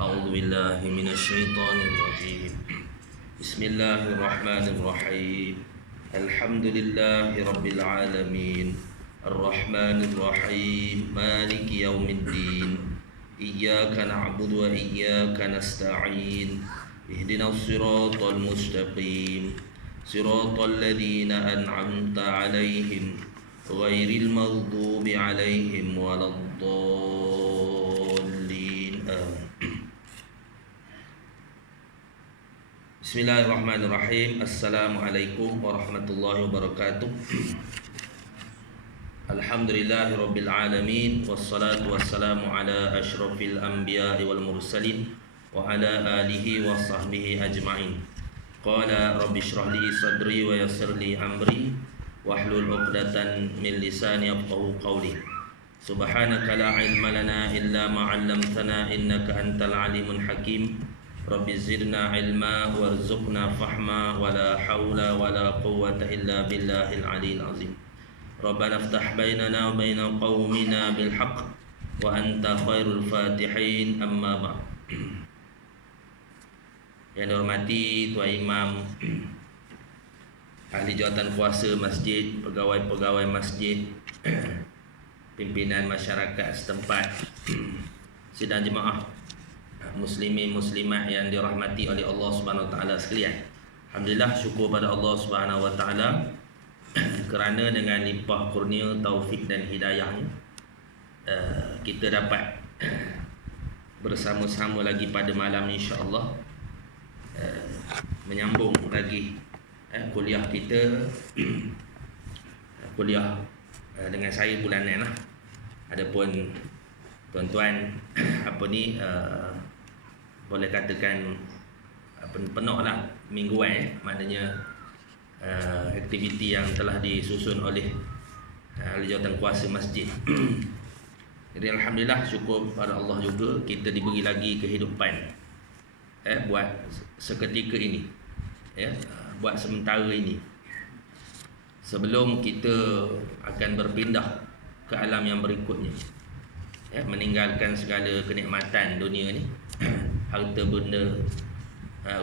أعوذ بالله من الشيطان الرجيم. بسم الله الرحمن الرحيم. الحمد لله رب العالمين الرحمن الرحيم مالك يوم الدين إياك نعبد وإياك نستعين اهدنا الصراط المستقيم صراط الذين أنعمت عليهم غير المغضوب عليهم ولا الضالين آمين. Bismillahirrahmanirrahim. Assalamualaikum warahmatullahi wabarakatuh. Alhamdulillahirabbil alamin wassalatu wassalamu ala asyrafil anbiya'i wal mursalin wa ala alihi wa sahbihi ajma'in. Qala rabbi shrah li sadri wa yassir li amri wahlul 'uqdatan min lisani yafqahu qawli. Subhanaka la ilma lana illa ma 'allamtana innaka antal alimul hakim. Rabbi zidna ilma warzuqna fahma wala hawla wala quwwata illa billahil aliyil azim. Rabbana iftah bainana wa baina qaumina bil haqq wa anta khairul fatihin. Amma ba'd. Yang dihormati Tuan Imam, ahli jawatan kuasa masjid, pegawai-pegawai masjid, pimpinan masyarakat setempat, sidang jemaah muslimin muslimat yang dirahmati oleh Allah Subhanahu wa taala sekalian. Alhamdulillah, syukur pada Allah Subhanahu wa taala kerana dengan limpah kurnia, taufik dan hidayahnya kita dapat bersama-sama lagi pada malam insya-Allah menyambung lagi kuliah kita, kuliah dengan saya bulanan lah. Adapun tuan-tuan boleh katakan penuh lah mingguan, maknanya aktiviti yang telah disusun oleh ahli jawatan kuasa masjid. Jadi alhamdulillah, syukur pada Allah juga kita diberi lagi kehidupan buat seketika ini, buat sementara ini, sebelum kita akan berpindah ke alam yang berikutnya, meninggalkan segala kenikmatan dunia ni, harta benda,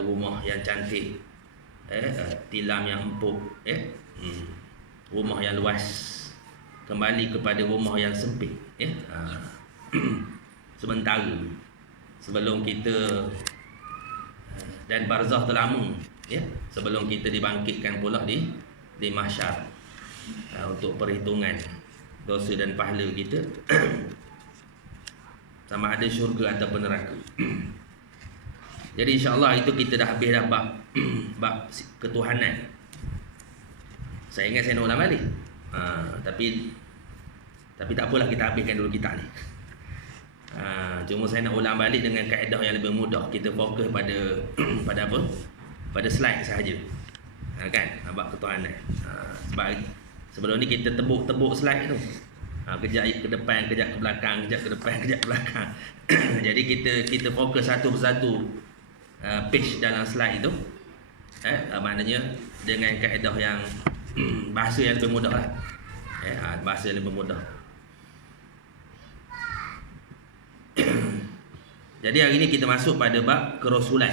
rumah yang cantik, tilam yang empuk, rumah yang luas, kembali kepada rumah yang sempit, sementara sebelum kita dan barzakh terlama, sebelum kita dibangkitkan pula di mahsyar untuk perhitungan dosa dan pahala kita sama ada syurga ataupun neraka. Jadi insya-Allah itu kita dah habis dah bab ketuhanan. Saya ingat saya nak ulang balik. Tapi tak apalah, kita habiskan dulu kita ni. Cuma saya nak ulang balik dengan kaedah yang lebih mudah. Kita fokus pada apa? Pada slide sahaja. Kan? Bab ketuhanan. Sebab sebelum ni kita tebuk slide tu. Kejap ke depan, kejap ke belakang, kejap ke depan, kejap ke belakang. Jadi kita fokus satu persatu page dalam slide itu. Maknanya dengan kaedah yang bahasa yang lebih mudah lah. Bahasa yang lebih mudah. Jadi hari ini kita masuk pada bab kerasulan.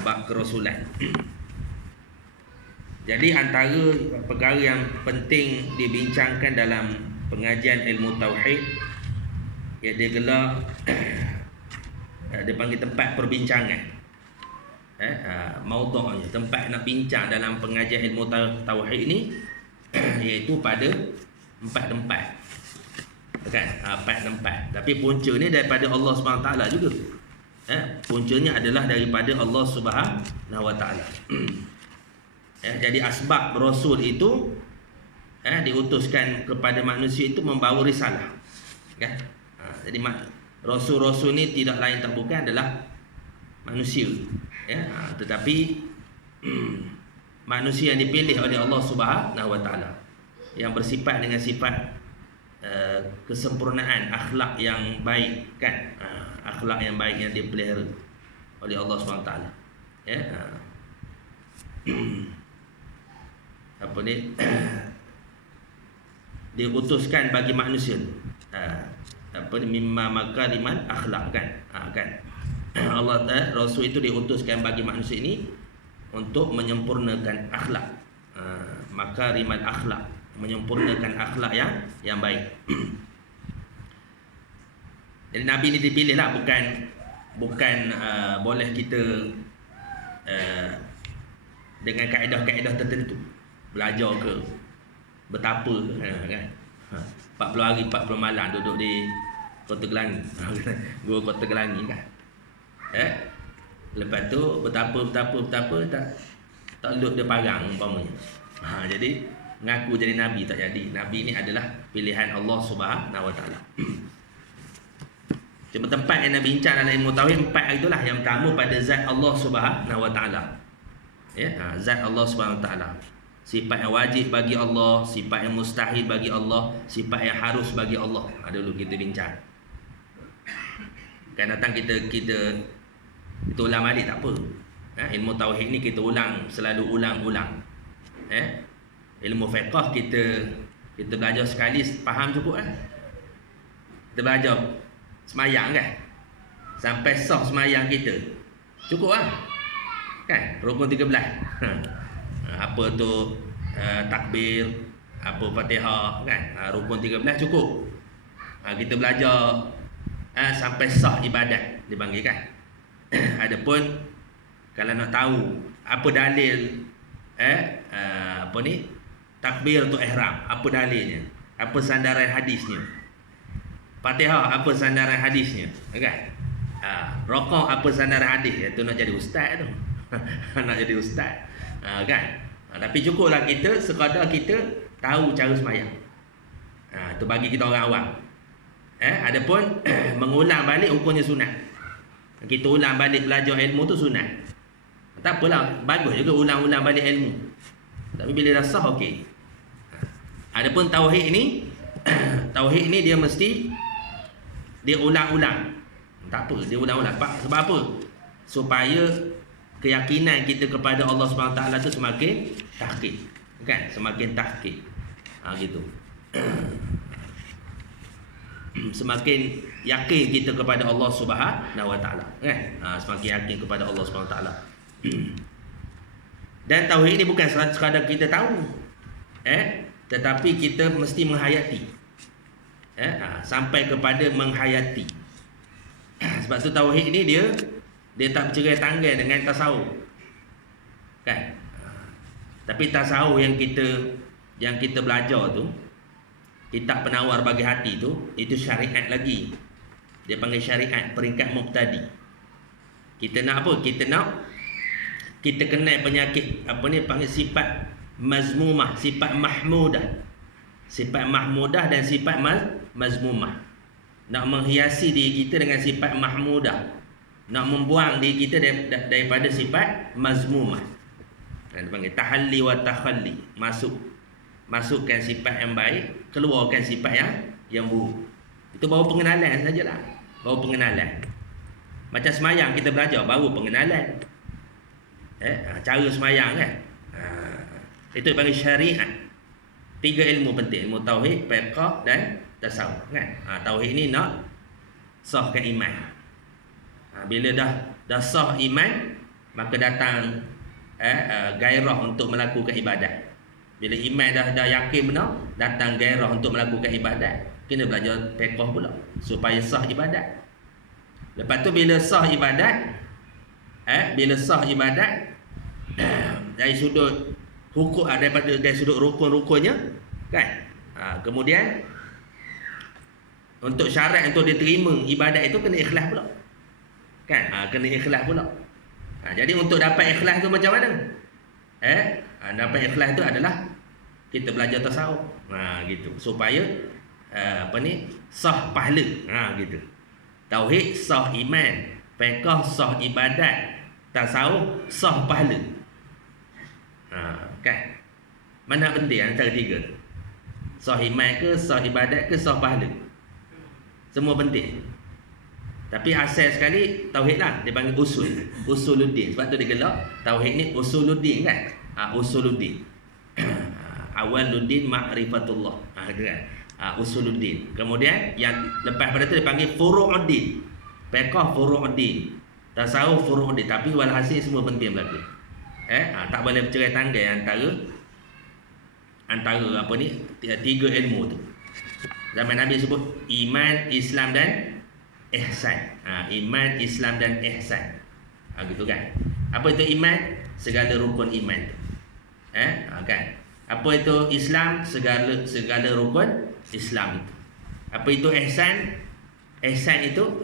Bab kerasulan. Jadi antara perkara yang penting dibincangkan dalam pengajian ilmu tauhid, dia gelar dia panggil tempat perbincangan, maudhu'nya, tempat nak bincang dalam pengajian ilmu tauhid ini iaitu pada 4 tempat, kan? 4 tempat. Tapi punca ni daripada Allah Subhanahu Wa Taala juga. Puncanya adalah daripada Allah Subhanahu Wa Taala. Jadi asbab rasul itu diutuskan kepada manusia itu membawa risalah, kan? Jadi rasul-rasul ni tidak lain tak bukan adalah manusia, tetapi manusia yang dipilih oleh Allah Subhanahu Wa Taala, yang bersifat dengan sifat kesempurnaan akhlak yang baik, kan? Akhlak yang baik yang dipelihara oleh Allah Subhanahu Wa Taala. Apa ni? Diutuskan bagi manusia mimma makariman akhlak, kan? Rasul itu diutuskan bagi manusia ini untuk menyempurnakan akhlak. Makarimal akhlak, menyempurnakan akhlak yang baik. Jadi Nabi ini dipilih lah, bukan boleh kita dengan kaedah-kaedah tertentu belajar ke betapa kan. 40 hari 40 malam duduk di Kota Kelangi. Gua Kota Kelangi kan. Lepas tu betapa tak duduk dia parang umpamanya. Jadi ngaku jadi nabi tak jadi. Nabi ini adalah pilihan Allah Subhanahu Wa Taala. Cuma tempat yang Nabi bincang dalam ilmu tauhid 4 itulah. Yang pertama pada zat Allah Subhanahu Wa Taala. Zat Allah Subhanahu Wa Taala. Sifat yang wajib bagi Allah, sifat yang mustahil bagi Allah, sifat yang harus bagi Allah. Dulu kita bincang. Kan datang kita ulang balik tak apa. Ilmu tauhid ni kita selalu ulang. Ilmu fiqh kita belajar sekali faham cukup kan. Kita belajar semayang kan. Sampai sah semayang kita. Cukup kan? Kan? Rukun 13. Apa tu takbir, apa Fatihah kan. Rukun 13 cukup. Kita belajar sampai sah ibadat dipanggil kan. Adapun kalau nak tahu apa dalil apa ni takbir tu ihram, apa dalilnya, apa sandaran hadisnya, Fatihah apa sandaran hadisnya kan. Rokok apa sandaran hadis, itu nak jadi ustaz tu. Nak jadi ustaz kan. Tapi cukuplah kita sekadar kita tahu cara semayang. Tu bagi kita orang awam. Adapun mengulang balik hukumnya sunat. Kita ulang balik belajar ilmu tu sunat. Tak apalah, bagus juga ulang-ulang balik ilmu. Tapi bila dah sah okey. Adapun tauhid ni tauhid ni dia mesti dia ulang-ulang. Tak apa, dia ulang-ulang. Sebab apa? Supaya keyakinan kita kepada Allah SWT tu semakin tahqiq. Kan? Semakin tahqiq. Gitu. Semakin yakin kita kepada Allah Subhanahu Wa Taala, kan? Semakin yakin kepada Allah Subhanahu Wa Taala. Dan tauhid ini bukan sekadar kita tahu, tetapi kita mesti menghayati, sampai kepada menghayati. Sebab tu tauhid ini dia tak bercerai tanggai dengan tasawuf, kan? Tapi tasawuf yang kita belajar tu, kitab penawar bagi hati tu, itu syariat lagi. Dia panggil syariat peringkat muqtadi. Kita nak apa? Kita kenal penyakit apa ni panggil sifat mazmumah, sifat mahmudah. Sifat mahmudah dan sifat mazmumah. Nak menghiasi diri kita dengan sifat mahmudah. Nak membuang diri kita daripada sifat mazmumah. Dia panggil tahalli wa takhalli. Masukkan sifat yang baik, keluarkan sifat yang buruk. Itu baru pengenalan sajalah. Baru pengenalan. Macam semayang kita belajar baru pengenalan. Cara semayang kan. Itu dipanggil syariat. 3 ilmu penting, ilmu tauhid, fiqh dan tasawuf kan. Tauhid ni nak sahkan iman. Bila dah sah iman, maka datang gairah untuk melakukan ibadat. Bila iman dah yakin benar, datang gairah untuk melakukan ibadat. Kena belajar fiqh pula supaya sah ibadat. Lepas tu bila sah ibadat, dari sudut hukum, dari sudut rukun-rukunnya kan. Kemudian untuk syarat untuk diterima ibadat itu kena ikhlas pula. Kan? Kena ikhlas pula. Jadi untuk dapat ikhlas tu macam mana? Dapat ikhlas tu adalah kita belajar tasawuf. Gitu. Supaya sah pahala. Gitu. Tauhid sah iman, fiqh sah ibadat, tasawuf sah pahala. Kan? Mana penting antara 3? Sah iman ke, sah ibadat ke, sah pahala? Semua penting. Tapi asal sekali tauhid lah, dia panggil usuluddin. Sebab tu dia gelak tauhid ni usuluddin kan. Usuluddin. Awaluddin ma'rifatullah. Kan? Usuluddin. Kemudian yang lepas pada tu dia panggil furu'uddin. Fiqh furu'uddin. Tasawuf furu' dia, tapi walhasil semua penting berlaku. Tak boleh bercerai tanggai antara apa ni, tiga ilmu tu. Zaman Nabi sebut iman, Islam dan ihsan. Iman, Islam dan ihsan. Gitu kan. Apa itu iman? Segala rukun iman tu. Kan. Apa itu Islam? Segala rukun Islam itu. Apa itu ihsan? Ihsan itu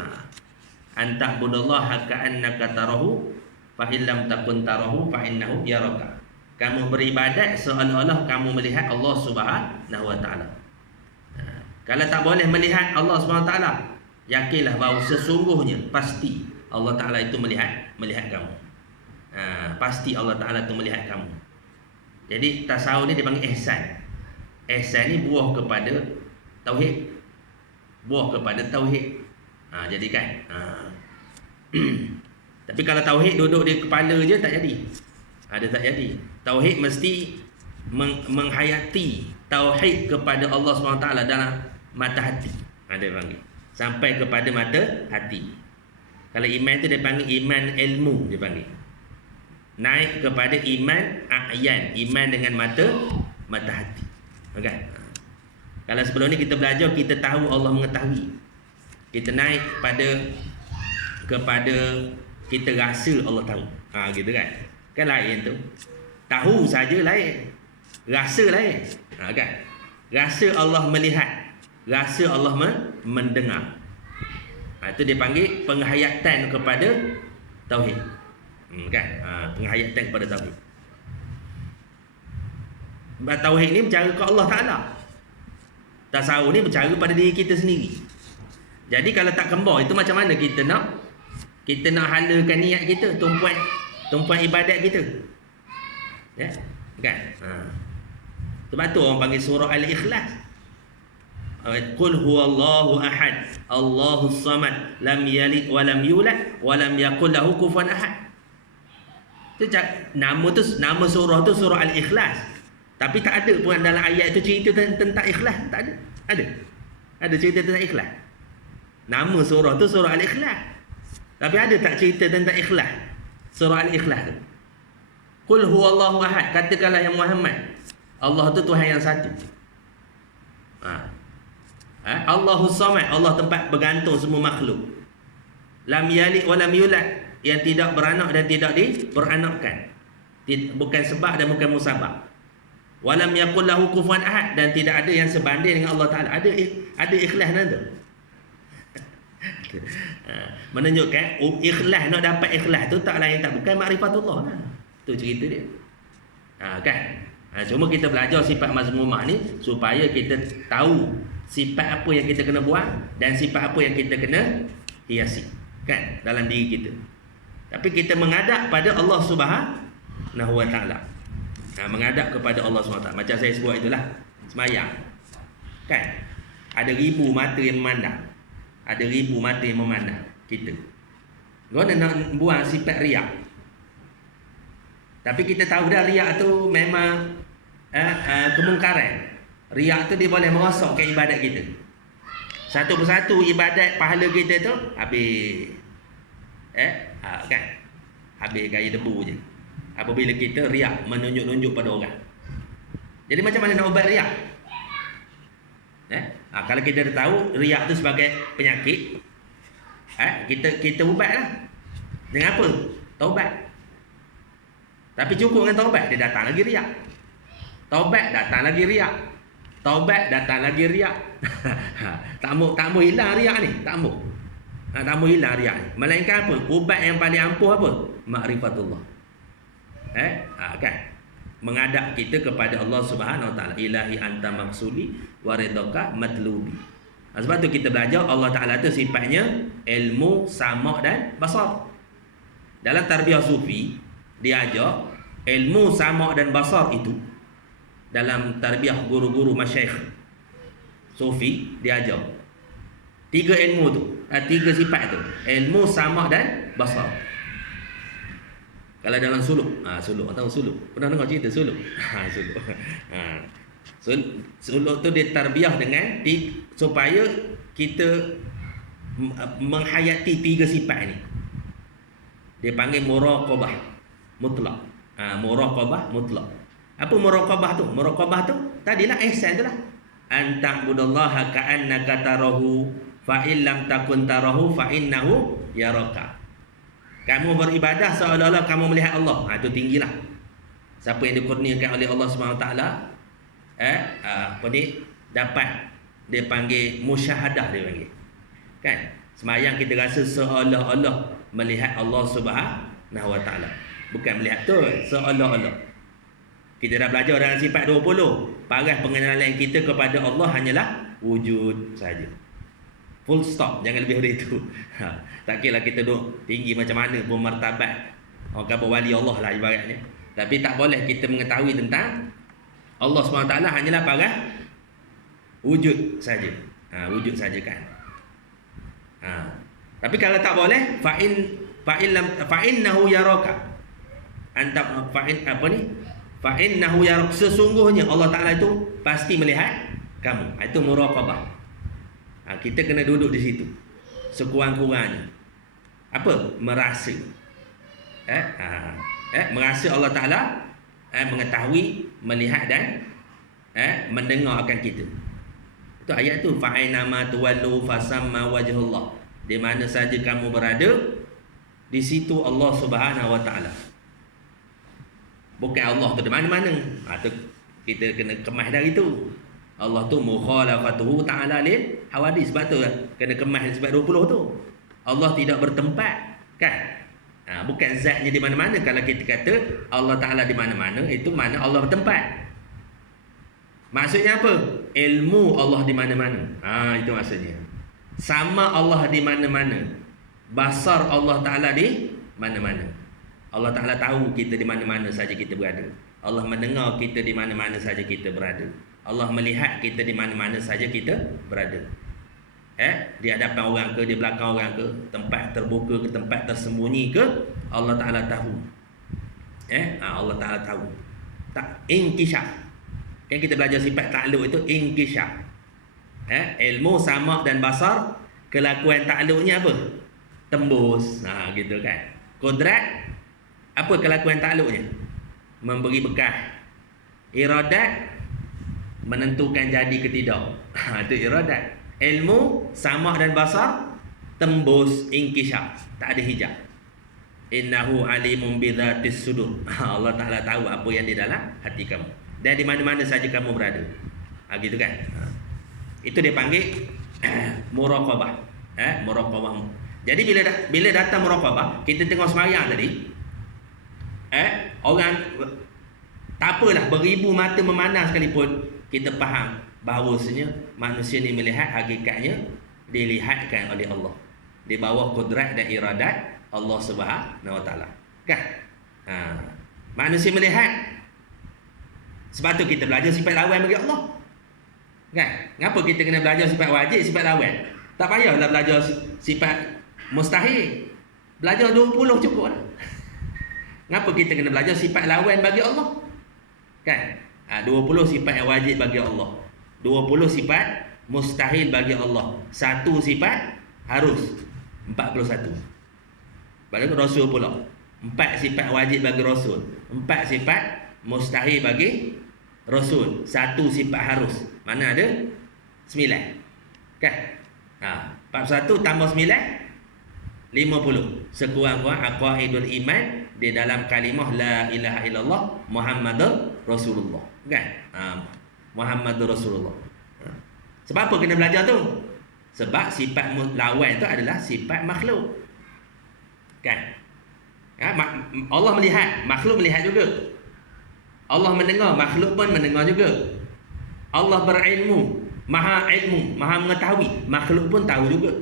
anta'budallaha ka'annaka tarahu fa illam takun tarahu fa innahu yaraka. Kamu beribadat seolah-olah kamu melihat Allah Subhanahu wa taala. Kalau tak boleh melihat Allah Subhanahu wa taala, yakinlah bahawa sesungguhnya pasti Allah Taala itu melihat kamu. Pasti Allah Taala itu melihat kamu. Jadi tasawuf ni dipanggil ihsan. Ihsan ni buah kepada tauhid. Buah kepada tauhid. Jadi kan. Tapi kalau tauhid duduk di kepala je tak jadi. Tak jadi. Tauhid mesti menghayati tauhid kepada Allah SWT dalam mata hati. Dia panggil. Sampai kepada mata hati. Kalau iman tu dia panggil iman ilmu, dia panggil. Naik kepada iman a'yan, iman dengan mata hati. Okey. Kalau sebelum ni kita belajar, kita tahu Allah mengetahui. Kita naik kepada kita rasa Allah tahu. Gitu kan. Kan lain tu. Tahu saja lain. Rasa lain. Kan. Rasa Allah melihat. Rasa Allah mendengar. Itu dia panggil penghayatan kepada tauhid. Kan? Penghayatan kepada tauhid. Tauhid ni bercara ke Allah Ta'ala. Tasawuf ni bercara pada diri kita sendiri. Jadi kalau tak kembar, itu macam mana kita nak halakan niat kita, tumpuan ibadat kita. Ya? Kan? Sebab tu orang panggil surah Al-Ikhlas. Qul huwallahu ahad, Allahus samad, lam yalid wa lam yulad wa lam yakul lahu kufuwan ahad. Nama surah tu surah Al-Ikhlas. Tapi tak ada pun dalam ayat tu cerita tentang ikhlas, tak ada. Ada cerita tentang ikhlas. Nama surah tu surah Al-Ikhlas. Tapi ada tak cerita tentang ikhlas? Surah Al-Ikhlas tu. Qul huwallahu ahad, katakanlah yang Muhammad, Allah tu Tuhan yang satu. Allahus samad, Allah tempat bergantung semua makhluk. Lam yalid wa lam yulad, yang tidak beranak dan tidak diberanakkan. Bukan sebab dan bukan musabab. Wa lam yakul lahu kufuwan ahad, dan tidak ada yang sebanding dengan Allah Taala. Ada ikhlas tu. Menunjukkan ikhlas, nak dapat ikhlas tu tak lain tak bukan makrifatullah. Tu cerita dia. Kan? Cuma kita belajar sifat mazmumah ni supaya kita tahu sifat apa yang kita kena buat dan sifat apa yang kita kena hiasi, kan, dalam diri kita. Tapi kita menghadap pada Allah Subhanahu wa taala. Menghadap kepada Allah Subhanahu wa taala. Macam saya sebut itulah, sembahyang. Kan? Ada ribu mata yang memandang. Ada ribu mata yang memandang kita. Guna nak buang sifat riak. Tapi kita tahu dah riak tu memang kemungkaran. Riak tu dia boleh merosakkan ibadat kita. Satu persatu ibadat pahala kita tu habis. Kan? Habis gaya debu je. Apabila kita riak, menunjuk-nunjuk pada orang. Jadi macam mana nak ubat riak? Kalau kita dah tahu riak tu sebagai penyakit, kita ubatlah. Dengan apa? Taubat. Tapi cukup dengan taubat, dia datang lagi riak. Taubat, datang lagi riak. Taubat, datang lagi riak. Tak mau hilang riak ni. Tak mau hilang riak ni. Melainkan apa? Ubat yang paling ampuh apa? Ma'rifatullah. Kan? Menghadap kita kepada Allah Subhanahu wa taala. Ilahi anta maksudi wa ridaka matlubi. Sebab tu kita belajar Allah Taala tu sifatnya ilmu, sama' dan basar. Dalam tarbiyah sufi dia ajar ilmu, sama' dan basar itu. Dalam tarbiyah guru-guru masyayikh sufi dia ajar tiga ilmu tu, tiga sifat tu, ilmu, sama' dan basar. Kalau dalam suluk, suluk, tahu suluk? Pernah dengar cerita suluk? Suluk. Suluk tu dia tarbiyah dengan supaya kita menghayati tiga sifat ni. Dia panggil muraqabah mutlak. Muraqabah mutlak. Apa muraqabah tu? Muraqabah tu tadilah ihsan tu lah. An ta'budallaha ka'annaka tarahu fa in lam takun tarahu fa innahu yaraka. Kamu beribadah seolah-olah kamu melihat Allah. Itu tinggilah. Siapa yang dikurniakan oleh Allah SWT, dapat dia panggil musyahadah, dia panggil. Kan? Semayang kita rasa seolah-olah melihat Allah Subhanahu Wa Taala. Bukan melihat tu, seolah-olah. Kita dah belajar dalam sifat 20. Paras pengenalan kita kepada Allah hanyalah wujud saja. Full stop, jangan lebih dari itu. Tak kira kita duduk tinggi macam mana pun martabat. Orang kata wali Allah lah ibaratnya. Tapi tak boleh kita mengetahui tentang Allah SWT hanyalah paras wujud saja. Wujud saja kan. Tapi kalau tak boleh, fa'innahu yaraka. Fa'innahu yaraka. Sesungguhnya Allah Ta'ala itu pasti melihat kamu. Itu muraqabah. Kita kena duduk di situ. Sekurang-kurangnya. Apa? Merasa. Merasa Allah Ta'ala mengetahui, melihat dan mendengar akan kita. Itu ayat tu, fa'ainama tuwallu fasamma wajhullah. Di mana saja kamu berada, di situ Allah Subhanahu Wa Taala. Bukan Allah tu di mana-mana. Tu kita kena kemas dari itu. Allah tu mukhalafatuhu ta'ala lil hawadis. Sebab tu kena kemas sebab 20 tu. Allah tidak bertempat, kan? Bukan zatnya di mana-mana. Kalau kita kata Allah Ta'ala di mana-mana, itu mana Allah bertempat. Maksudnya apa? Ilmu Allah di mana-mana. Itu maksudnya. Sama Allah di mana-mana. Basar Allah Ta'ala di mana-mana. Allah Ta'ala tahu kita di mana-mana saja kita berada. Allah mendengar kita di mana-mana saja kita berada. Allah melihat kita di mana-mana saja kita berada. Di hadapan orang ke, di belakang orang ke, tempat terbuka ke, tempat tersembunyi ke, Allah Ta'ala tahu. Allah Ta'ala tahu. Tak inkishaf. Kan kita belajar sifat takluk itu inkishaf. Ilmu, sama dan basar, kelakuan takluknya apa? Tembus. Gitu kan. Kodrat, apa kelakuan takluknya? Memberi bekah. Iradat, menentukan jadi ke tidak. Itu iradat. Ilmu, sama dan basar, tembus, inkishaf, tak ada hijab. Innahu alimun bidzatis sudur. Allah Ta'ala tahu apa yang di dalam hati kamu. Dan di mana-mana saja kamu berada. Gitu kan. Itu dia panggil muraqabah. Muraqabah. Jadi bila datang muraqabah, kita tengok sembahyang tadi. Orang tak apalah, beribu mata memandang sekalipun, kita faham bahawasanya manusia ni melihat hakikatnya dilihatkan oleh Allah di bawah kudrat dan iradat Allah Subhanahu Wa Taala. Kan? Manusia melihat. Sebab tu kita belajar sifat lawan bagi Allah. Kan? Kenapa kita kena belajar sifat wajib, sifat lawan? Tak payahlah belajar sifat mustahil. Belajar 20 cukup lah. Kenapa kita kena belajar sifat lawan bagi Allah? Kan? 20 sifat yang wajib bagi Allah. 20 sifat mustahil bagi Allah. 1 sifat harus. 41. Bagi Rasul pula. 4 sifat wajib bagi Rasul. 4 sifat mustahil bagi Rasul. 1 sifat harus. Mana ada? 9. Kan? 41 tambah 9 50. Sekurang-kurang aqaidul iman di dalam kalimah la ilaha illallah Muhammadur Rasulullah. Kan? Muhammadur Rasulullah. Sebab apa kena belajar tu? Sebab sifat lawan tu adalah sifat makhluk. Kan? Allah melihat, makhluk melihat juga. Allah mendengar, makhluk pun mendengar juga. Allah berilmu, maha ilmu, maha mengetahui, makhluk pun tahu juga.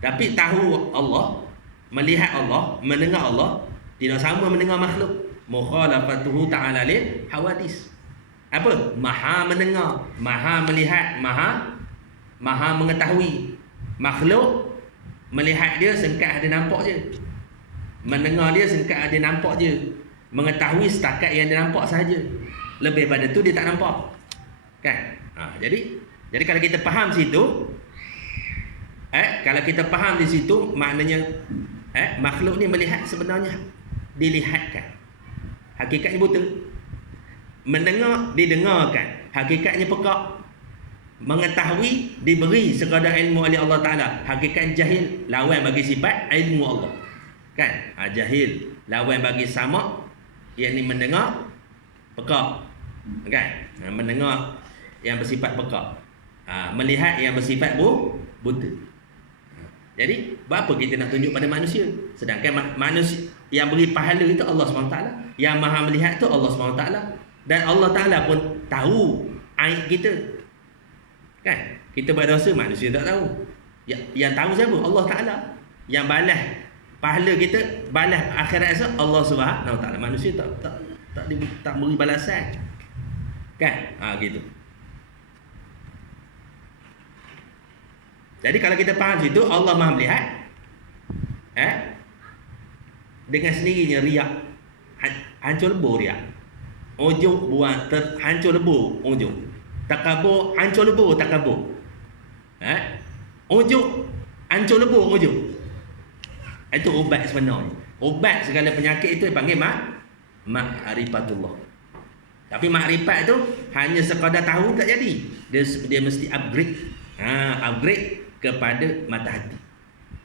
Tapi tahu Allah, melihat Allah, mendengar Allah tidak sama mendengar makhluk. Mukhalafatuhu ta'ala lil hawadis. Apa? Maha mendengar, maha melihat, maha mengetahui. Makhluk melihat dia sengkat ada nampak je. Mendengar dia sengkat ada nampak je. Mengetahui setakat yang dia nampak sahaja. Lebih pada tu dia tak nampak. Kan? Jadi kalau kita faham situ, kalau kita faham di situ, maknanya Makhluk ni melihat sebenarnya dilihatkan, hakikatnya buta. Mendengar didengarkan, hakikatnya pekak. Mengetahui diberi sekadar ilmu oleh Allah Ta'ala, hakikat jahil, lawan bagi sifat ilmu Allah. Kan? Jahil lawan bagi sama, yang ni mendengar pekak. Kan? Mendengar yang bersifat pekak, melihat yang bersifat buta. Jadi apa kita nak tunjuk pada manusia? Sedangkan manusia yang beri pahala itu Allah SWT, yang maha melihat itu Allah SWT, dan Allah Ta'ala pun tahu aib kita. Kan? Kita berdosa, manusia tak tahu. Yang tahu siapa? Allah Ta'ala. Yang balas pahala kita, balas akhirat esok, Allah Subhanahu Ta'ala. Manusia tak beri balasan. Kan? Gitu. Jadi kalau kita faham situ, Allah Maha melihat, dengan sendirinya riak hancur lebur riak. Ujub buat hancur lebur ujub. Takabur hancur lebur takabur. Ujub hancur lebur ujub. Itu ubat sebenarnya. Ubat segala penyakit itu dipanggil ma'rifatullah. Tapi makrifat tu hanya sekadar tahu tak jadi. Dia mesti upgrade. Upgrade kepada mata hati.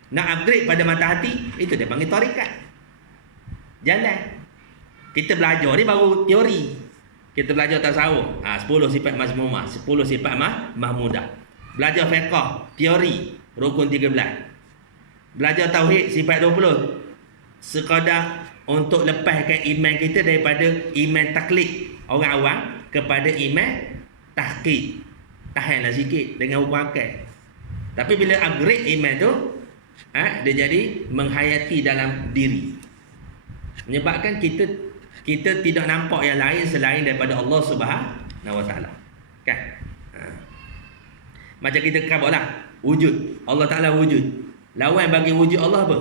Nak upgrade pada mata hati, itu dia panggil tarikat. Jalan. Kita belajar ni baru teori. Kita belajar tasawuf, 10 sifat mazmumah, 10 sifat mahmudah. Belajar fiqh, teori, rukun 13. Belajar tauhid, sifat 20. Sekadar untuk lepaskan iman kita daripada iman taklid orang awam kepada iman tahqiq. Tahanlah sikit dengan hukum akal. Tapi bila upgrade iman tu, dia jadi menghayati dalam diri. Menyebabkan kita tidak nampak yang lain selain daripada Allah Subhanahu Wa Taala. Kan? Macam kita khabarlah, wujud. Allah Taala wujud. Lawan bagi wujud Allah apa?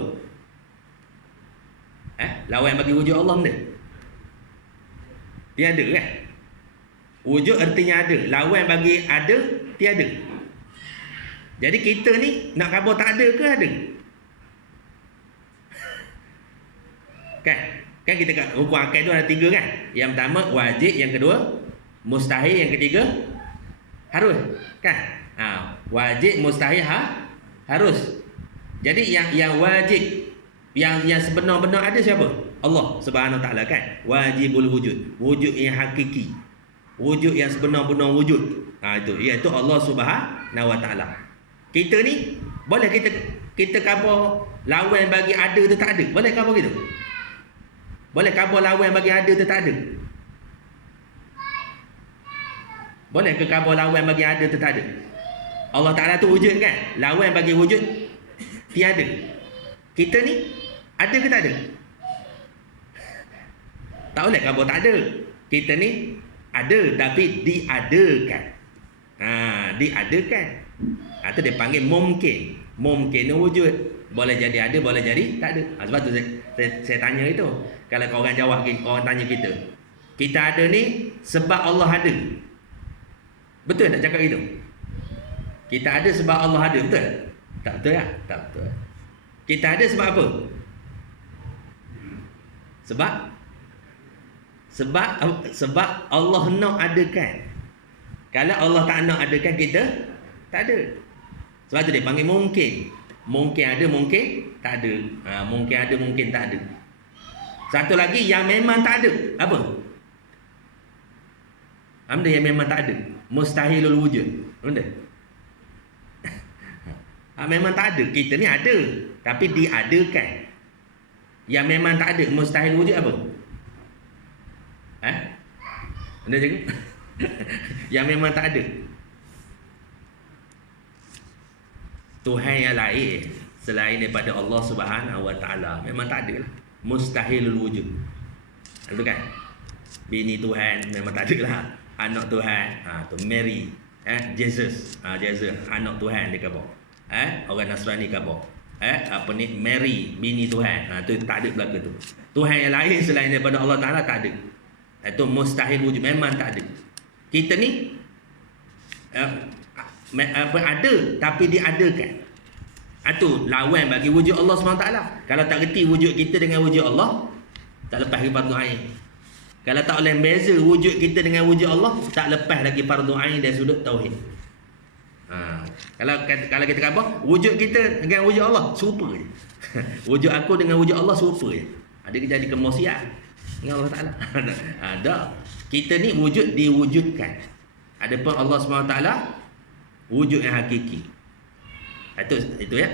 Lawan bagi wujud Allah benda? Tiada kan? Wujud artinya ada. Lawan bagi ada, tiada. Jadi kita ni nak khabar tak ada ke ada? Kan kita kat hukum akal tu ada 3 kan? Yang pertama wajib, yang kedua mustahil, yang ketiga harus. Kan? Wajib, mustahil, harus. Jadi yang wajib, yang sebenar-benar ada siapa? Allah Subhanahu Taala kan? Wajibul wujud. Wujud yang hakiki. Wujud yang sebenar-benar wujud. Itu iaitu Allah Subhanahu Wa Taala. Kita ni boleh kita khabar lawan bagi ada tu tak ada. Boleh khabar gitu? Boleh khabar lawan bagi ada tu tak ada? Boleh ke khabar lawan bagi ada tu tak ada? Allah Ta'ala tu wujud kan? Lawan bagi wujud tiada. Kita ni ada ke tak ada? Tak boleh khabar tak ada. Kita ni ada tapi diadakan. Diadakan. Itu dia panggil mungkin. Mungkin wujud. Boleh jadi ada, boleh jadi tak ada. Sebab tu saya tanya itu. Kalau orang jawab, orang tanya kita ada ni sebab Allah ada. Betul tak cakap itu? Kita ada sebab Allah ada, betul? Tak betul tak? Tak betul. Kita ada sebab apa? Sebab Allah nak adakan. Kalau Allah tak nak adakan, kita tak ada. Sebab tu dia panggil mungkin. Mungkin ada, mungkin tak ada. Mungkin ada, mungkin tak ada. Satu lagi yang memang tak ada. Apa? Benda yang memang tak ada. Mustahilul wujud. Benda? Memang tak ada. Kita ni ada, tapi diadakan. Yang memang tak ada, mustahil wujud apa? Benda cakap? Yang memang tak ada. Tuhan yang lain selain daripada Allah Subhanahu Wa Taala memang tak ada lah. Mustahilul wujud. Itu kan? Bini Tuhan memang tak ada lah. Anak Tuhan, tu Mary, Jesus, Jesus anak Tuhan dia khabar. Orang Nasrani khabar. Apa ni, Mary bini Tuhan. Tu tak ada belaka tu. Tuhan yang lain selain daripada Allah Taala tak ada. Itu mustahil wujud, memang tak ada. Kita ni ada tapi diadakan. Itu lawan bagi wujud Allah SWT. Kalau tak reti wujud kita dengan wujud Allah, tak lepas lagi fardu ain. Kalau tak boleh beza wujud kita dengan wujud Allah, tak lepas lagi fardu ain dari sudut tauhid. Kalau kita kata wujud kita dengan wujud Allah serupa je. Wujud aku dengan wujud Allah serupa je. Ada jadi kemosian dengan Allah Taala. Ada. Kita ni wujud diwujudkan. Adapun Allah SWT wujud yang hakiki. Itu ya.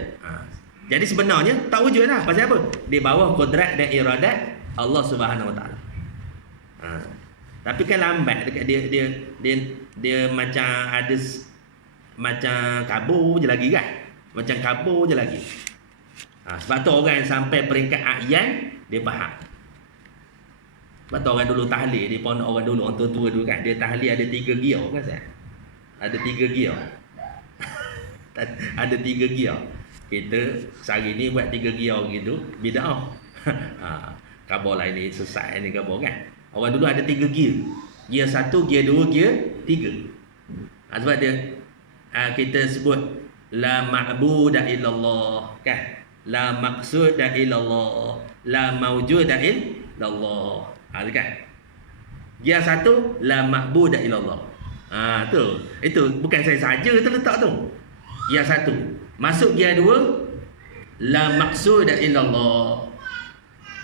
Jadi sebenarnya tak wujud lah. Pasal apa? Di bawah kodrat dan iradat Allah Subhanahu Wa Taala. Tapi kan lambat dekat dia macam ada macam kabur je lagi kan? Macam kabur je lagi. Sebab tu orang yang sampai peringkat a'yan dia faham. Sebab tu orang dulu tahlil, dia pondok orang dulu, orang tua-tua dulu kan, dia tahlil ada 3 gear kan Ustaz? Ada 3 gear. Ada 3 gear. Kita sehari ni buat 3 gear gitu, bid'ah. Khabar lain ni sesat ni khabar kan. Orang dulu ada 3 gear. Gear 1, gear 2, gear 3. Sebab dia kita sebut la ma'buda illallah kan. La maqsuda illallah, la mawjuda illallah. Kan? Gear 1 la ma'buda illallah. Tu. Itu bukan saya saja terletak tu. Gear 1. Masuk gear 2 la maqsuda illallah.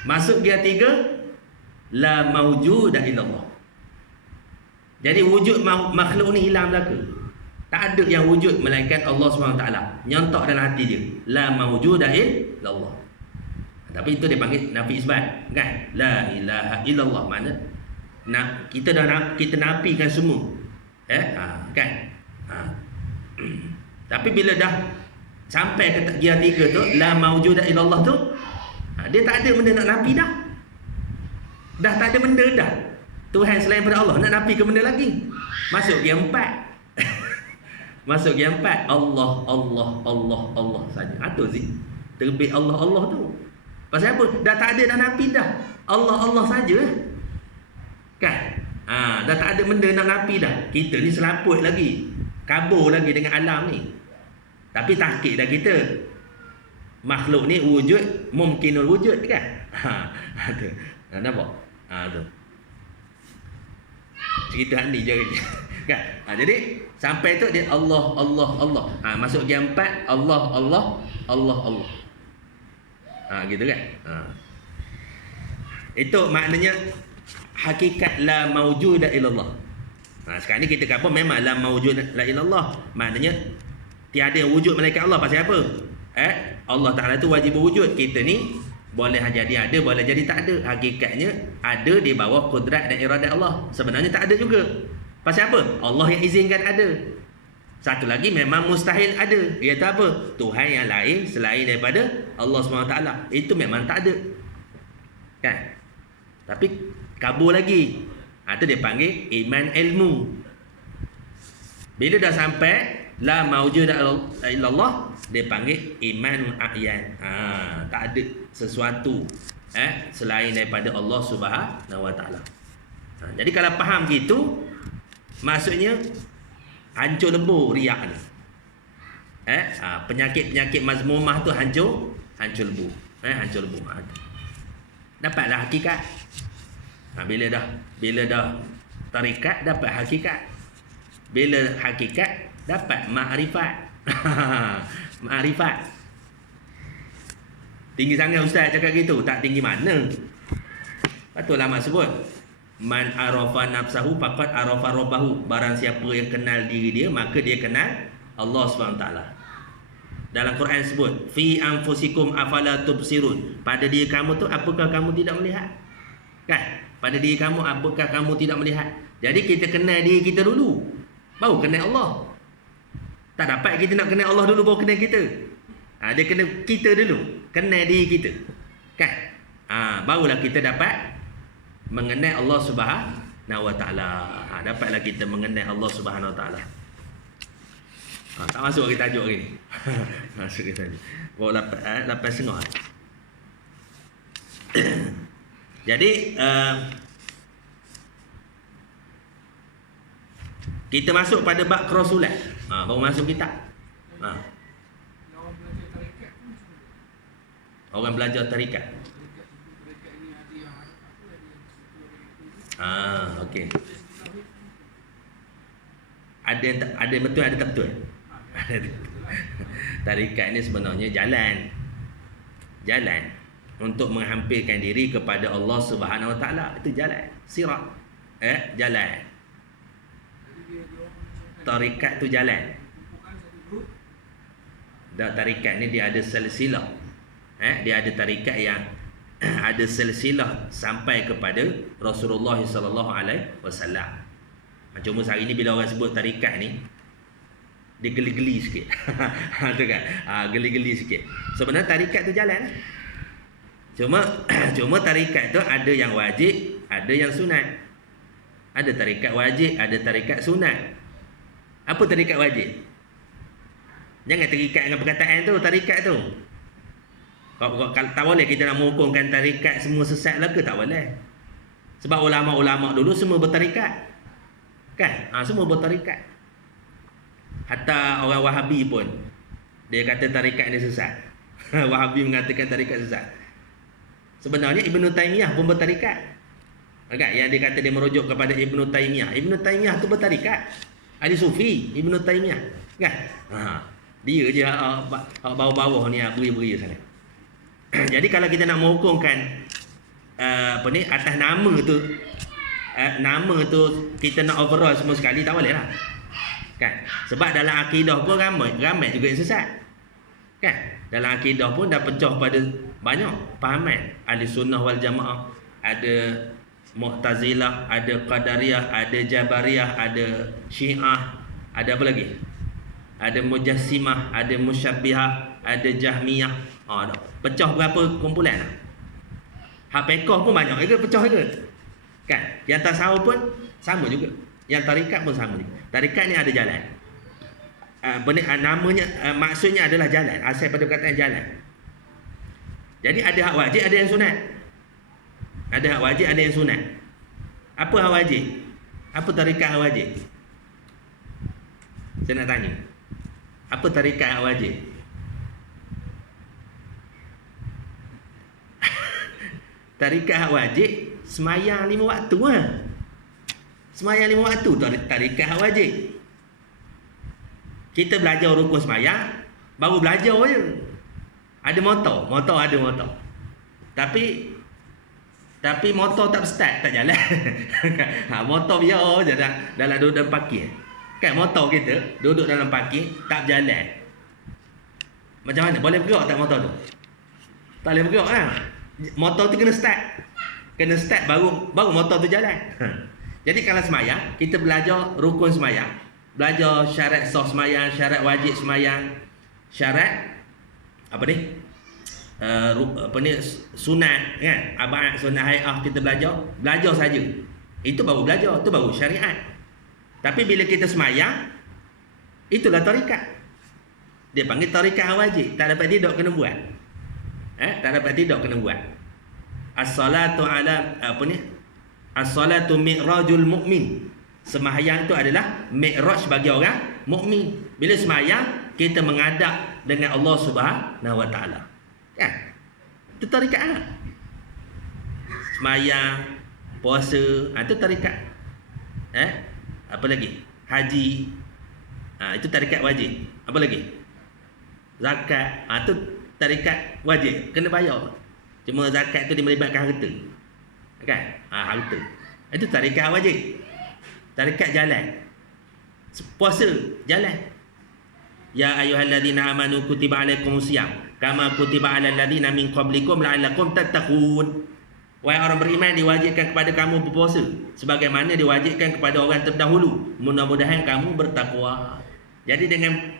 Masuk gear 3 la mawjuda illallah. Jadi wujud makhluk ni hilang belaka. Tak ada yang wujud melainkan Allah SWT. Nyontok dalam hati dia. La mawjuda illallah. Tapi itu dia panggil nafi isbat, kan? La ilaha illallah. Mana kita nafikan semua. Kan? Tapi bila dah sampai ke gear 3 tu, la mawjuda illallah tu, dia tak ada benda nak nafi dah. Dah tak ada benda dah. Tuhan selain pada Allah, nak nafi ke benda lagi? Masuk gear 4. Masuk gear 4, Allah, Allah, Allah, Allah saja. Itu sih. Terbit Allah, Allah tu. Pasal apa? Dah tak ada dah nafi dah. Allah, Allah saja. Kan? Dah tak ada benda nak nafi dah. Kita ni selaput lagi. Kabur lagi dengan alam ni. Tapi takik dah kita. Makhluk ni wujud, mungkinul wujud kan? Tu. Nampak? Tu. Cerita ni je kan? Jadi sampai tu dia Allah, Allah, Allah. Masuk gear 4, Allah, Allah, Allah, Allah. Gitu kan? Itu maknanya hakikat la mawjuda illallah. Sekarang ni kita kata memang la mawjuda la illallah. Maknanya tiada wujud malaikat Allah. Pasal apa? Allah Ta'ala tu wajib wujud. Kita ni boleh jadi ada, boleh jadi tak ada. Hakikatnya ada di bawah kudrat dan iradat Allah. Sebenarnya tak ada juga. Pasal apa? Allah yang izinkan ada. Satu lagi memang mustahil ada. Iaitu apa? Tuhan yang lain selain daripada Allah SWT. Itu memang tak ada. Kan? Tapi kabur lagi. Itu dia panggil iman ilmu. Bila dah sampai la mawjuda illallah, dia panggil iman a'yan. Tak ada sesuatu selain daripada Allah Subhanahu Wa Taala. Jadi kalau faham gitu, maksudnya hancur lebur riak ni. Penyakit-penyakit mazmumah tu hancur lebur. Hancur lebur. Dapatlah hakikat. Bila dah tarikat, dapat hakikat. Bila hakikat, dapat ma'rifat. Ma'rifat. Tinggi sangat ustaz cakap gitu. Tak tinggi mana. Betul lama sebut. Man arafa nafsahu faqad arafa rabbahu. Barang siapa yang kenal diri dia, maka dia kenal Allah SWT. Dalam Quran sebut, fi anfusikum afala tubsirun. Pada diri kamu tu apakah kamu tidak melihat? Kan? Pada diri kamu apakah kamu tidak melihat? Jadi kita kenal diri kita dulu, baru kenal Allah. Tak dapat kita nak kenal Allah dulu baru kenal kita. Dia kena kita dulu, kenal diri kita. Kan? Barulah kita dapat mengenal Allah Subhanahu Wa Taala. Dapatlah kita mengenal Allah Subhanahu Wa Taala. Tak masuk lagi tajuk hari ni. Masuk lagi tajuk. Baru 8.30. Jadi kita masuk pada bab kerasulan. Baru masuk kitab. Orang belajar tarikat. Okey. Ada betul, ada tak betul? Tarikat ni sebenarnya jalan untuk menghampirkan diri kepada Allah Subhanahu Wa Taala. Itu jalan, sirat. Jalan. Tarikat tu jalan. Dan tarikat ni dia ada silsilah. Dia ada tarikat yang ada silsilah sampai kepada Rasulullah sallallahu alaihi wasallam. Cuma hari ni bila orang sebut tarikat ni, dia geli-geli sikit. Tu kan? Geli-geli sikit. Sebenarnya tarikat tu jalan. Cuma tarikat tu ada yang wajib, ada yang sunat. Ada tarikat wajib, ada tarikat sunat. Apa tarikat wajib? Jangan terikat dengan perkataan tu, tarikat tu. Kalau tak boleh kita nak menghukumkan tarikat semua sesat lah ke? Tak boleh. Sebab ulama-ulama dulu semua bertarikat. Kan? Semua bertarikat. Hatta orang Wahabi pun dia kata tarikat ni sesat. Wahabi mengatakan tarikat sesat. Sebenarnya Ibnu Taimiyah pun bertarikat. Kan? Yang dia kata dia merujuk kepada Ibnu Taimiyah. Ibnu Taimiyah tu bertarikat. Ahli sufi Ibnu Taimiyah. Kan? Dia je bawah-bawah ni beri-beri sangat. Jadi kalau kita nak menghukumkan atas nama tu kita nak overall semua sekali, tak boleh lah. Kan? Sebab dalam akidah pun ramai juga yang sesat. Kan? Dalam akidah pun dah pecah pada banyak fahaman. Ahli sunnah wal jamaah, ada Mu'tazilah, ada Qadariyah, ada Jabariyah, ada Syiah, ada apa lagi? Ada Mujassimah, ada Musyabbihah, ada Jahmiyah. Pecah berapa kumpulan lah. Hak fiqh pun banyak juga pecah juga. Kan? Yang tasawuf pun sama juga. Yang tarikat pun sama juga. Tarikat ni ada jalan. Namanya maksudnya adalah jalan. Asal pada perkataan jalan. Jadi ada hak wajib, ada yang sunat. Ada hak wajib, ada yang sunat. Apa hak wajib? Apa tarikat hak wajib? Saya nak tanya. Apa tarikat hak wajib? Tarikat hak wajib semayang 5 waktu lah. Semayang 5 waktu tu tarikat hak wajib. Kita belajar rukun semayang, baru belajar je. Ada motor ada motor. Tapi motor tak start, tak jalan. Motor biar je dalam duduk dalam parkir. Kan motor kita duduk dalam parkir tak berjalan. Macam mana? Boleh bergerak tak motor tu? Tak boleh bergerak lah. Motor tu kena start baru motor tu jalan. Jadi kalau semayang, kita belajar rukun semayang, belajar syarat sah semayang, syarat wajib semayang, syarat apa ni? Sunat kan? Abad sunat hai'ah kita belajar saja. Itu baru belajar, itu baru syariat. Tapi bila kita semayang, itulah tarikat. Dia panggil tarikat wajib. Tak dapat tidur kena buat. Tak dapat tidur kena buat. As-salatu ala as-salatu mi'rajul mu'min. Sembahyang tu adalah mi'raj bagi orang mukmin. Bila sembahyang, kita menghadap dengan Allah Subhanahu Wa Taala. Kan? Itu tarikat lah. Sembahyang, puasa, itu tarikat. Apa lagi? Haji. Itu tarikat wajib. Apa lagi? Zakat. Itu tarikat wajib, kena bayar. Cuma zakat tu dia melibatkan harta. Kan? Harta. Itu tarikat wajib. Tarikat jalan. Puasa jalan. Ya ayyuhalladzina amanu kutiba alaikumusiyam kama kutiba alal ladzina min qablikum la'allakum tattaqun. Wahai orang beriman, diwajibkan kepada kamu berpuasa sebagaimana diwajibkan kepada orang terdahulu. Mudah-mudahan kamu bertakwa. Jadi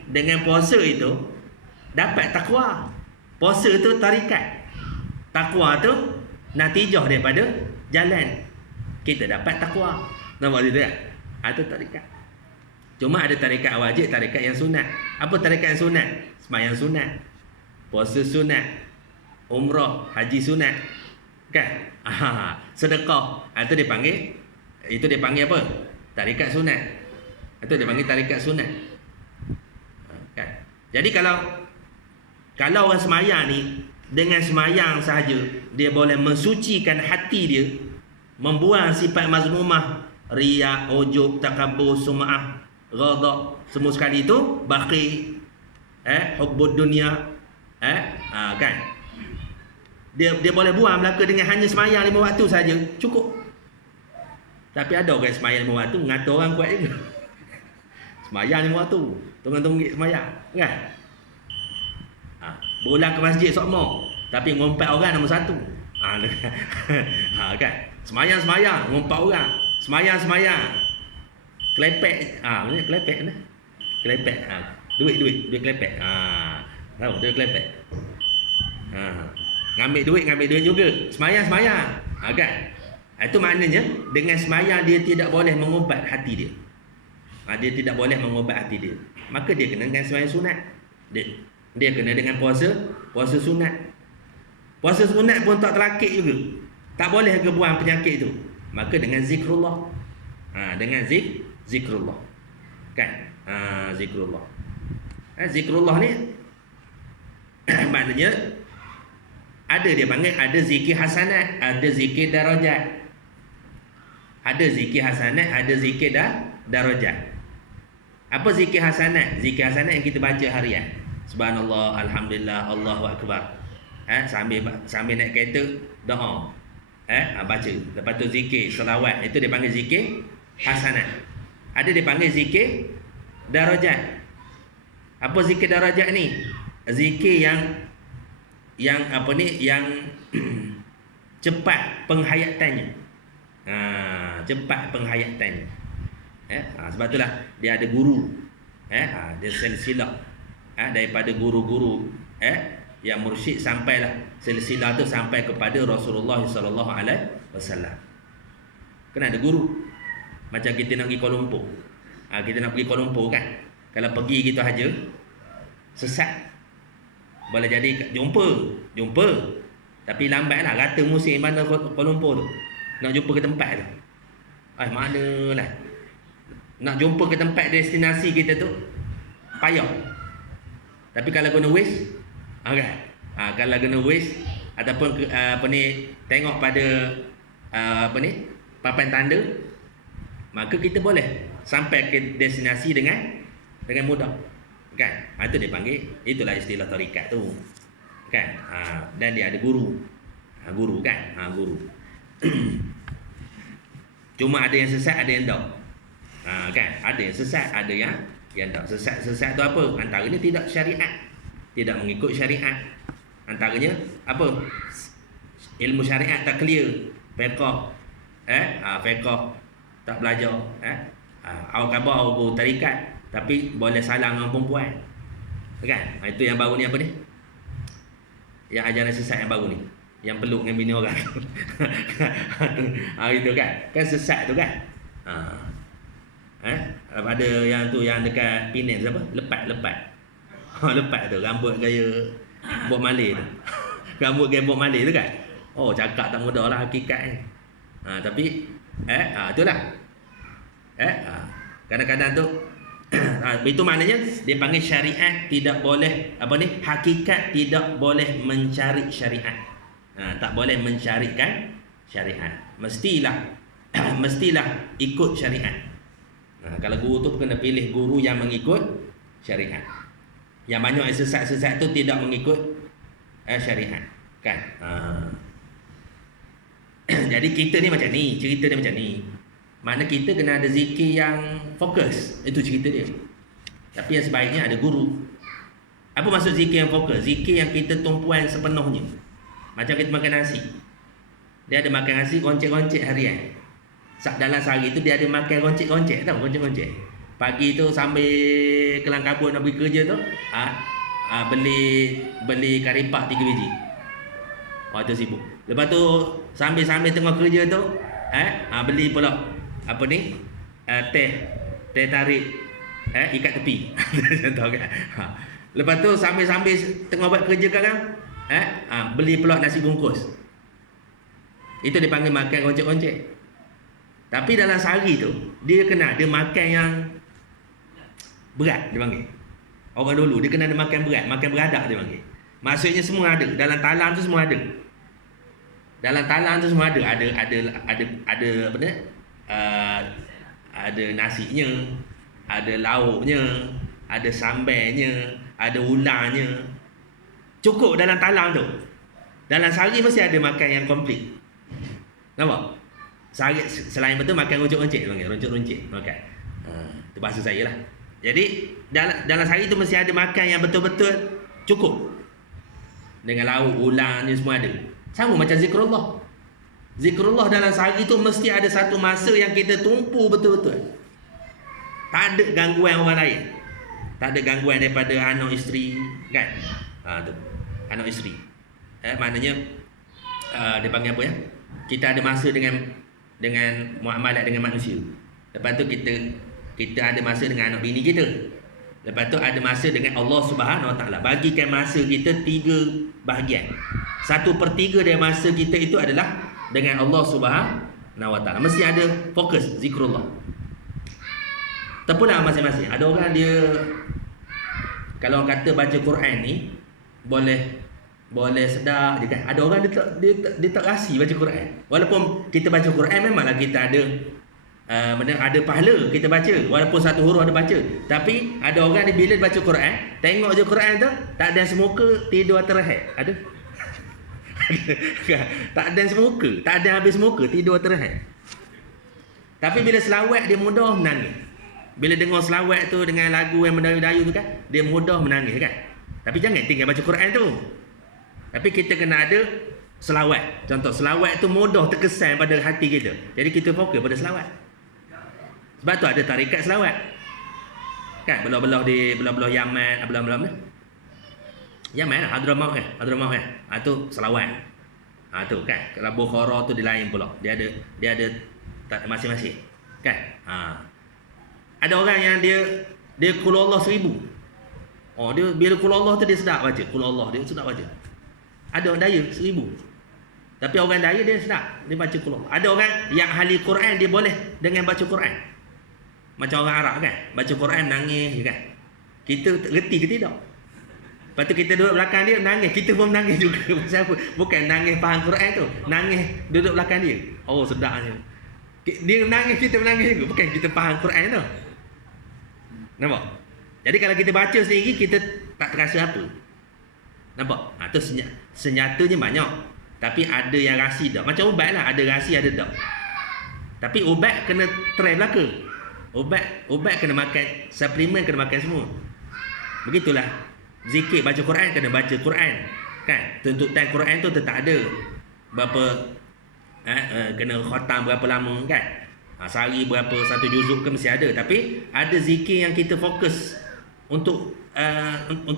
dengan puasa itu dapat takwa. Puasa tu tarikat. Takwa tu natijah daripada jalan. Kita dapat takwa. Nampak itu tak? Itu tarikat. Cuma ada tarikat wajib, tarikat yang sunat. Apa tarikat yang sunat? Sembahyang sunat, puasa sunat, umrah, haji sunat. Kan? Sedekah. Itu dia panggil apa? Tarikat sunat. Itu dia panggil tarikat sunat. Kan? Jadi kalau orang semayang ni dengan semayang sahaja dia boleh mensucikan hati dia, membuang sifat mazmumah, riak, ujub, takabur, sum'ah, ghadab, semua sekali itu baqi, hubbud dunia, kan. Dia boleh buang belaka dengan hanya semayang 5 waktu saja, cukup. Tapi ada orang semayang 5 waktu ngata orang kuat juga. Semayang 5 waktu, tunggu-tunggu semayang, kan? Berulang ke masjid sokmo, tapi ngompat orang nombor 1. Kan? Semayang, ngompat orang. Semayang. Kelepek. Mana kelepek ni? Kelepek. Duit kelepek. Tahu duit kelepek. Ngambil duit juga. Semayang. Kan? Itu maknanya dengan semayang dia tidak boleh mengumpat hati dia. Dia tidak boleh mengumpat hati dia. Maka dia kena dengan semayang sunat. Dia kena dengan puasa sunat. Puasa sunat pun tak terlakik juga. Tak boleh ke buang penyakit itu. Maka dengan zikrullah. Dengan zikrullah. Kan? Zikrullah. Zikrullah ni maknanya dia panggil ada zikir hasanat, ada zikir darajat. Ada zikir hasanat, ada zikir darajat. Apa zikir hasanat? Zikir hasanat yang kita baca harian. Subhanallah, alhamdulillah, Allahu akbar. Sambil naik kereta doa. Baca. Lepas tu zikir selawat, itu dia panggil zikir hasanat. Ada dia panggil zikir darajat. Apa zikir darajat ni? Zikir yang apa ni? Yang cepat penghayatannya. Cepat penghayatannya. Sebab itulah dia ada guru. Dia silsilah. Daripada guru-guru yang mursyid sampailah silsilah tu sampai kepada Rasulullah sallallahu alaihi wasallam. Kena ada guru. Macam kita nak pergi Kuala Lumpur. Kita nak pergi Kuala Lumpur kan. Kalau pergi gitu aja sesat. Boleh jadi jumpa. Tapi lambatlah, rata musim mana Kuala Lumpur tu. Nak jumpa ke tempat tu. Manalah. Nak jumpa ke tempat destinasi kita tu payah. Tapi kalau guna Waze, okay. Kalau guna Waze ataupun tengok pada papan tanda, maka kita boleh sampai ke destinasi dengan mudah. Kan? Itu dia panggil, itulah istilah tarikat tu. Kan? Dan dia ada guru. Guru kan? Guru. Cuma ada yang sesat, ada yang tak. Kan? Ada yang sesat, ada yang tak. Sesat tu apa? Antaranya tidak syariat, tidak mengikut syariat. Antaranya apa? Ilmu syariat tak clear. Fiqh fiqh tak belajar. Awak khabar awak tarikat tapi boleh salah dengan perempuan. Kan? Itu yang baru ni apa ni? Yang ajaran sesat yang baru ni. Yang peluk dengan bini orang. Itu kan? Kan sesat tu kan? Ada yang tu yang dekat Penang siapa? Lepat. Lepat tu rambut gaya Bob Marley tu. Rambut gaya Bob Marley tu kan. Cakap tak mudah lah hakikat ni. Tapi itulah. Kadang-kadang tu itu maknanya dia panggil syariat tidak boleh hakikat tidak boleh mencari syariat. Tak boleh mencarikan syariat. Mestilah ikut syariat. Kalau guru tu kena pilih guru yang mengikut syariat. Yang banyak yang sesat-sesat tu tidak mengikut syariat. Kan? Jadi kita ni macam ni, cerita dia macam ni. Mana kita kena ada zikir yang fokus. Itu cerita dia. Tapi yang sebaiknya ada guru. Apa maksud zikir yang fokus? Zikir yang kita tumpuan sepenuhnya. Macam kita makan nasi. Dia ada makan nasi goncek-goncek harian. Dalam sehari tu dia ada makan goncek-goncek, tahu goncek-goncek. Pagi tu sambil kelang kabut nak pergi kerja tu, beli karipap 3 biji. Tu sibuk. Lepas tu sambil tengah kerja tu, beli pula teh tarik, ikat tepi. Contoh kan. Lepas tu sambil tengah buat kerja sekarang, beli pula nasi bungkus. Itu dipanggil makan goncek-goncek. Tapi dalam sehari tu dia makan yang berat dia panggil. Orang dulu dia kena ada makan berat, makan beradak dia panggil. Maksudnya semua ada. Dalam talam tu semua ada. Dalam talam tu semua ada. Ada apa ni? Ada nasinya, ada lauknya, ada sambalnya, ada ularnya. Cukup dalam talam tu. Dalam sehari mesti ada makan yang komplit. Nampak? Sehari, selain betul makan runcit-runcit, runcit-runcit makan. Itu bahasa saya lah. Jadi dalam sehari tu mesti ada makan yang betul-betul cukup. Dengan lauk, ularnya semua ada. Sama macam zikrullah. Zikrullah dalam sehari tu mesti ada satu masa yang kita tumpu betul-betul. Tak ada gangguan orang lain. Tak ada gangguan daripada anak isteri, kan? Tu. Anak isteri. Maknanya dia panggil apa ya? Kita ada masa dengan muamalat dengan manusia. Lepas tu kita ada masa dengan anak bini kita. Lepas tu ada masa dengan Allah Subhanahu Wa Taala. Bagikan masa kita 3 bahagian. 1/3 dari masa kita itu adalah dengan Allah Subhanahu Wa Taala. Mesti ada fokus zikrullah. Terpulang masing-masing. Ada orang dia, kalau orang kata baca Quran ni boleh sedar je kan. Ada orang dia tak rasi baca Quran. Walaupun kita baca Quran memanglah kita ada ada pahala kita baca, walaupun satu huruf ada baca. Tapi ada orang ni bila baca Quran, tengok je Quran tu, tak ada semuka tidur terhad. Ada? Tak ada semuka, tak ada habis muka tidur terhad. Tapi bila selawat dia mudah menangis. Bila dengar selawat tu dengan lagu yang mendayu-dayu tu kan, dia mudah menangis kan. Tapi jangan tinggal baca Quran tu. Tapi kita kena ada selawat. Contoh selawat tu mudah terkesan pada hati kita. Jadi kita fokus pada selawat. Sebab tu ada tarikat selawat. Kan belah-belah di belah-belah Yaman, belah-belah mana? Yaman lah, Hadramaut kan? Hadramaut kan? Tu selawat. Tu kan. Kalau Bukhara tu dia lain pula. Dia ada masing-masing. Kan? Ada orang yang dia qul Allah 1000. Dia bila qul Allah tu dia sedap baca. Qul Allah dia sedap baca. Ada orang daya 1000. Tapi orang daya dia sedap, dia baca Quran. Ada orang yang ahli Quran dia boleh dengan baca Quran. Macam orang Arab kan, baca Quran nangis je kan. Kita reti ke tidak? Lepas tu kita duduk belakang dia nangis, kita pun nangis juga. Pasal apa? Bukan nangis faham Quran tu, nangis duduk belakang dia. Oh sedapnya. Dia menangis, kita menangis juga. Bukan kita faham Quran tu. Nampak? Jadi kalau kita baca sendiri, kita tak terasa apa. Nampak? Tu senyatanya banyak. Tapi ada yang rasi tak. Macam ubat lah, ada rasi ada tak. Tapi ubat kena try belaka. Ubat kena makan, suplemen kena makan semua. Begitulah. Zikir baca Quran kena baca Quran. Kan? Tuntutan Quran tu tetap ada. Berapa kena khatam berapa lama kan? Sehari berapa satu juzuk ke mesti ada. Tapi ada zikir yang kita fokus untuk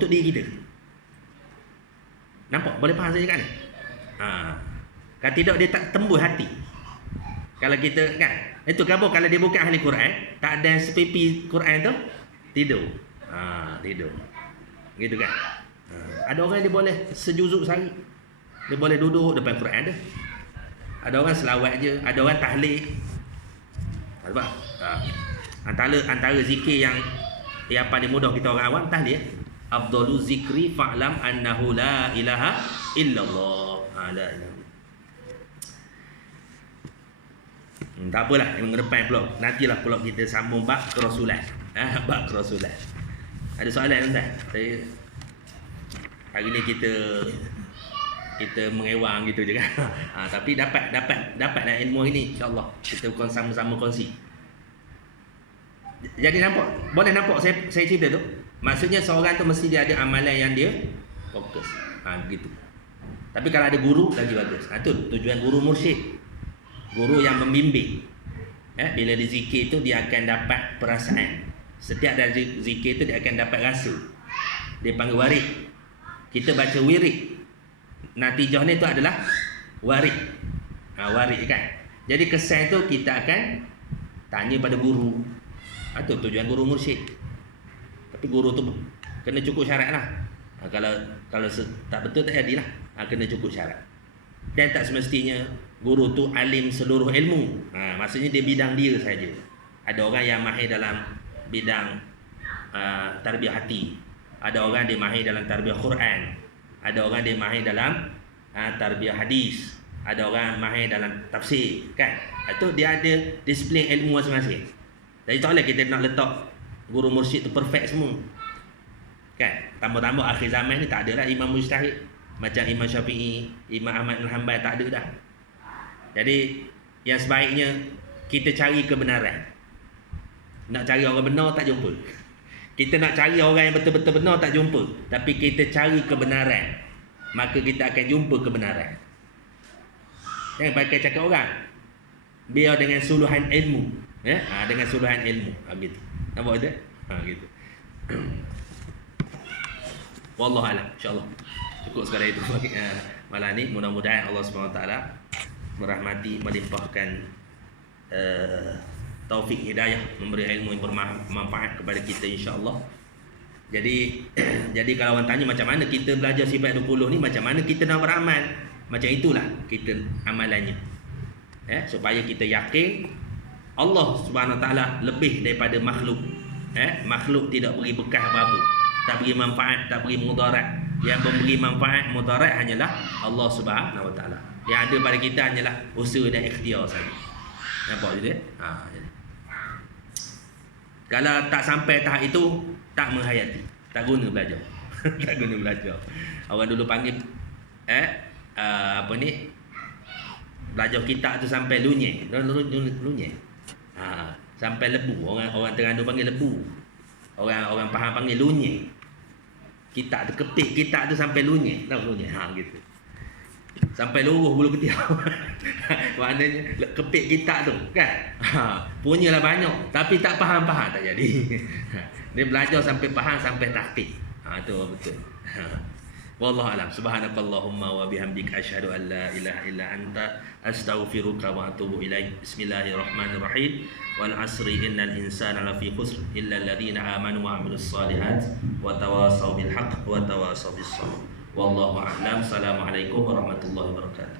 diri kita. Nampak? Boleh faham saya kan? Kalau tidak dia tak tembus hati. Kalau kita kan, itu kalau dia bukan ahli Quran, tak ada sepipi Quran tu, tidur. Tidur. Gitu kan? Ada orang dia boleh sejuzuk sehari. Dia boleh duduk depan Quran tu. Ada orang selawat je, ada orang tahlil. Sebab antara zikir yang paling mudah kita orang awam tahlil. Afdalu zikri fa'lam annahu la ilaha illallah. La ilaha. Tak apalah, yang depan pula. Nantilah pula kita sambung bab kerasulan. Bab kerasulan. Ada soalan tuan? Hari ni kita mengewang gitu je kan. Tapi dapatlah ilmu ini insya-Allah. Kita sama-sama kongsi. Jadi boleh nampak saya cerita tu. Maksudnya seorang tu mesti dia ada amalan yang dia fokus. Gitu. Tapi kalau ada guru lagi bagus. Tu tujuan guru mursyid. Guru yang membimbing. Bila dia zikir tu dia akan dapat perasaan. Setiap dari zikir tu dia akan dapat rasa. Dia panggil warid. Kita baca wirid. Natijah ni tu adalah warid. Warid kan. Jadi kesan tu kita akan tanya pada guru. Tu tujuan guru mursyid. Tapi guru tu kena cukup syarat lah. Kalau tak betul tak jadilah. Kena cukup syarat. Dan tak semestinya guru tu alim seluruh ilmu. Maksudnya dia bidang dia saja. Ada orang yang mahir dalam bidang tarbiyah hati. Ada orang dia mahir dalam tarbiyah Quran. Ada orang dia mahir dalam tarbiyah hadis, ada orang mahir dalam tafsir, kan? Itu dia ada disiplin ilmu masing-masing. Jadi tak boleh kita nak letak guru mursyid tu perfect semua, kan? Tambah-tambah akhir zaman ni tak ada lah imam mujtahid macam Imam Syafi'i, Imam Ahmad bin Hanbal, tak ada dah. Jadi yang sebaiknya kita cari kebenaran. Nak cari orang benar tak jumpa. Kita nak cari orang yang betul-betul benar tak jumpa. Tapi kita cari kebenaran, maka kita akan jumpa kebenaran. Jangan pakai cakap orang. Biar dengan suluhan ilmu, ya? Dengan suluhan ilmu, gitu. Nampak tak? Gitu. Wallahu a'lam, insya-Allah. Cukup sekadar itu malam ni. Mudah-mudahan Allah SWT merahmati, melimpahkan taufik hidayah, memberi ilmu yang bermanfaat kepada kita, insya-Allah. Jadi jadi kalau orang tanya macam mana kita belajar sifat 20 ni, macam mana kita nak beramal, macam itulah kita amalannya, supaya kita yakin Allah Subhanahu Taala lebih daripada makhluk. Makhluk tidak beri bekas apa-apa, tak beri manfaat, tak beri mudarat. Yang memberi manfaat mudarat hanyalah Allah Subhanahu Taala. Yang ada pada kita hanyalah usaha dan ikhtiar saja. Nampak je? Jadi kalau tak sampai tahap itu, tak menghayati, tak guna belajar. Tak guna belajar. Orang dulu panggil apa ni, belajar kitab tu sampai lunyek. Lunyek. Sampai lebu. Orang Terengganu panggil lebu. Orang Pahang panggil lunyek. Kitab tu, kepit kitab tu sampai lunyek. Tahu lunyek? Gitu. Sampai luruh bulu ketiak. Maknanya kepit kitab tu, kan? Punyalah banyak, tapi tak faham-faham, tak jadi. Dia belajar sampai faham, sampai tahqiq. Tu betul. Wallahu a'lam. Subhanakallahumma wa bihamdika asyhadu an la ilaha illa anta astaghfiruka wa atubu ilaik. Bismillahirrahmanirrahim. Wal 'asri innal insana lafi khusr illa alladhina amanu wa 'amilus solihat wa tawasaw bil haqq wa tawasaw bis sabr. Wallahu a'lam. Assalamualaikum warahmatullahi wabarakatuh.